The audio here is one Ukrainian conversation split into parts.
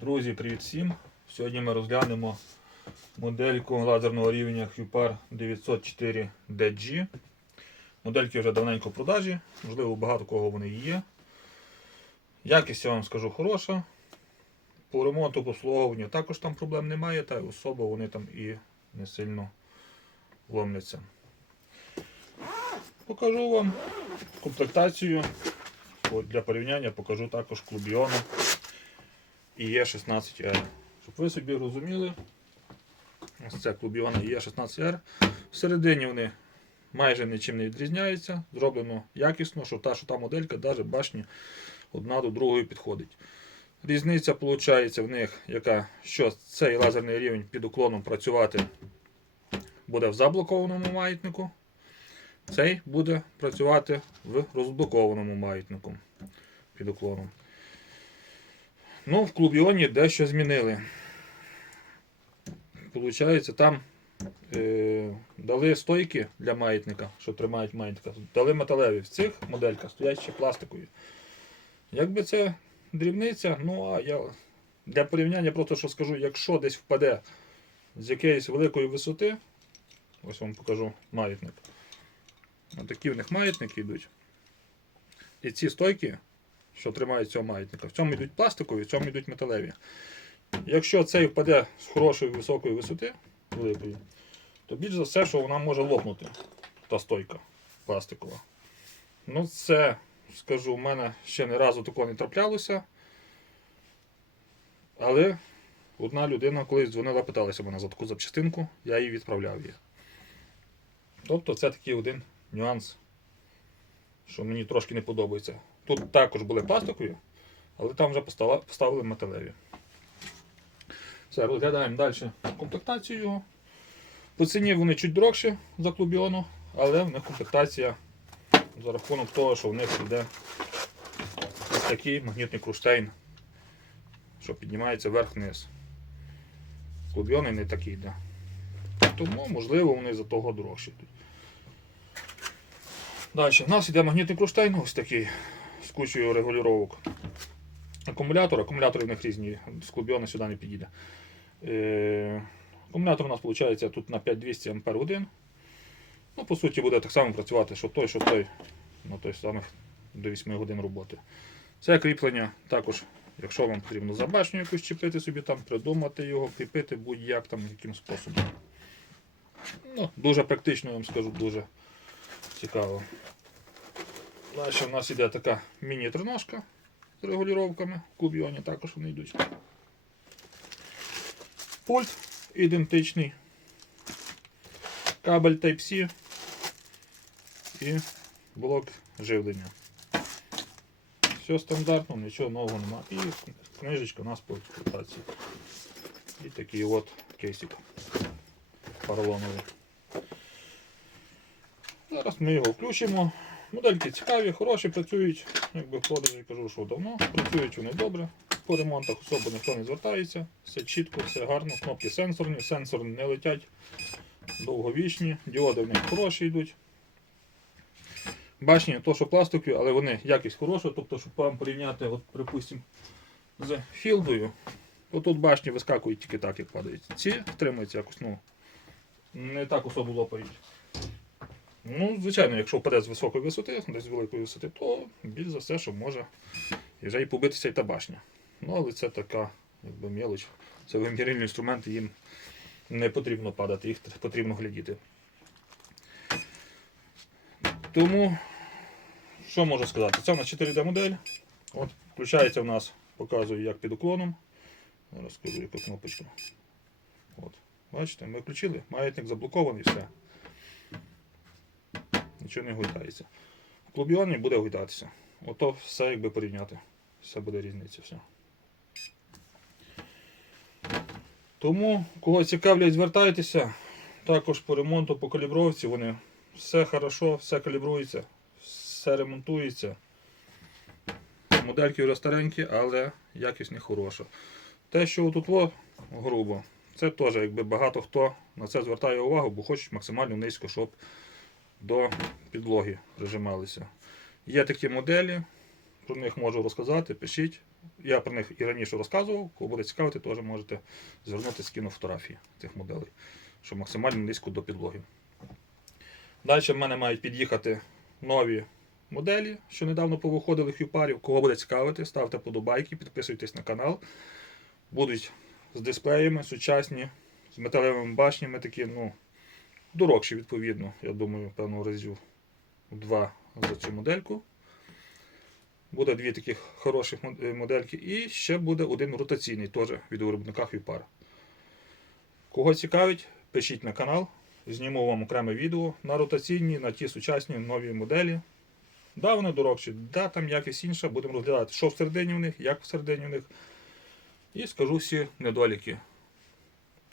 Друзі, привіт всім! Сьогодні ми розглянемо модельку лазерного рівня Hupar 904 DG. Модельки вже давненько в продажі, можливо, багато кого вони є. Якість, я вам скажу, хороша. По ремонту, по обслуговуванню також там проблем немає, та особо вони там і не сильно ломляться. Покажу вам комплектацію. Для порівняння покажу також клубіону і Е16R. Щоб ви собі розуміли, ось це клубіона і Е16R. Всередині вони майже нічим не відрізняються. Зроблено якісно, що та, що та моделька навіть башні одна до другої підходить. Різниця виходить в них, яка що цей лазерний рівень під уклоном працювати буде в заблокованому маятнику. Цей буде працювати в розблокованому маятнику під уклоном. Ну, в клубіоні дещо змінили. Получається, там е, дали стойки для маятника, що тримають маятника. Дали металеві. В цих модельках стоять ще пластикові. Якби це дрібниця, ну а я для порівняння просто що скажу, якщо десь впаде з якоїсь великої висоти, ось вам покажу маятник. Такі в них маятники йдуть. І ці стойки, що тримають цього маятника, в цьому йдуть пластикові, в цьому йдуть металеві. Якщо цей впаде з хорошої високої висоти, великої, то більш за все, що вона може лопнути, та стойка пластикова. Ну, це, скажу, в мене ще не разу такого не траплялося. Але одна людина колись дзвонила, питалася мене за таку запчастинку, я їй відправляв її. Тобто це такий один нюанс, що мені трошки не подобається. Тут також були пластикові, але там вже поставили металеві. Все, розглядаємо далі комплектацію його. По ціні вони чуть дорожчі за клубіону, але в них комплектація за рахунок того, що в них йде ось такий магнітний круштейн, що піднімається вверх-вниз. Клубіони не такий йде. Тому, можливо, вони за того дорожчі. Далі, у нас йде магнітний круштейн, ось такий з кучою регулювання. Акумулятор, акумулятори в них різні, з сюди не підійде. Е, акумулятор у нас виходить тут на 5200 Ампер годин. Ну, по суті, буде так само працювати, що той, що той, на той самих до 8 годин роботи. Це кріплення також, якщо вам потрібно за башню якусь чіпити собі, там, придумати його, кріпити будь-як там, яким способом. Ну, дуже практично, я вам скажу, дуже цікаво. Далі у нас іде така міні-треножка з регулюваннями. В клубіоні також вони йдуть. Пульт ідентичний. Кабель Type-C і блок живлення. Все стандартно, нічого нового нема. І книжечка у нас по експлуатації. І такий от кейсик поролоновий. Зараз ми його включимо. Модельки цікаві, хороші, працюють, якби продажі кажу, що давно. Працюють вони добре. По ремонтах особо ніхто не звертається. Все чітко, все гарно. Кнопки сенсорні, сенсорні не летять, довговічні, діоди в них хороші йдуть. Башні, то що пластикові, але вони якість хороша, тобто, щоб вам порівняти, от, припустимо, з філдою, то тут башні вискакують тільки так, як падають. Ці втримуються якось, ну, не так особо лопають. Ну, звичайно, якщо впаде з високої висоти, десь з великої висоти, то більш за все, що може вже і побитися і та башня. Ну, але це така якби, мелоч. Це вимірильні інструменти, їм не потрібно падати, їх потрібно глядіти. Тому, що можу сказати? Це у нас 4D модель. От, включається у нас, показую, як під уклоном. Зараз скажу, яку кнопочку. От. Бачите, ми включили, маятник заблокований, все. Нічого не гойдається. В клубіоні буде гойдатися. Ото все якби порівняти. Все буде різниця. Все. Тому, кого цікавлять, звертайтеся. Також по ремонту, по калібровці вони все хорошо, все калібрується, все ремонтується. Модельки вже старенькі, але якість не хороша. Те, що тут во, грубо, це теж якби багато хто на це звертає увагу, бо хочуть максимально низько, щоб до підлоги прижималися. Є такі моделі, про них можу розказати, пишіть, Я про них і раніше розказував, кого буде цікавити, теж можете звернути скину фотографії цих моделей, що максимально низько до підлоги. Далі в мене мають під'їхати нові моделі, що недавно повиходили хюпарів. Кого буде цікавити, ставте подобайки, підписуйтесь на канал. Будуть з дисплеями сучасні, з металевими башнями такі, ну, дорогші, відповідно. Я думаю, певно, разів два за цю модельку. Буде дві таких хороших е, модельки. І ще буде один ротаційний, теж від виробника Hupar. Кого цікавить, пишіть на канал. Зніму вам окреме відео на ротаційні, на ті сучасні нові моделі. Да, вони дорогші, да, там якість інша. Будемо розглядати, що всередині в них, як всередині в них. І скажу всі недоліки.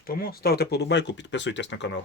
Тому ставте подобайку, підписуйтесь на канал.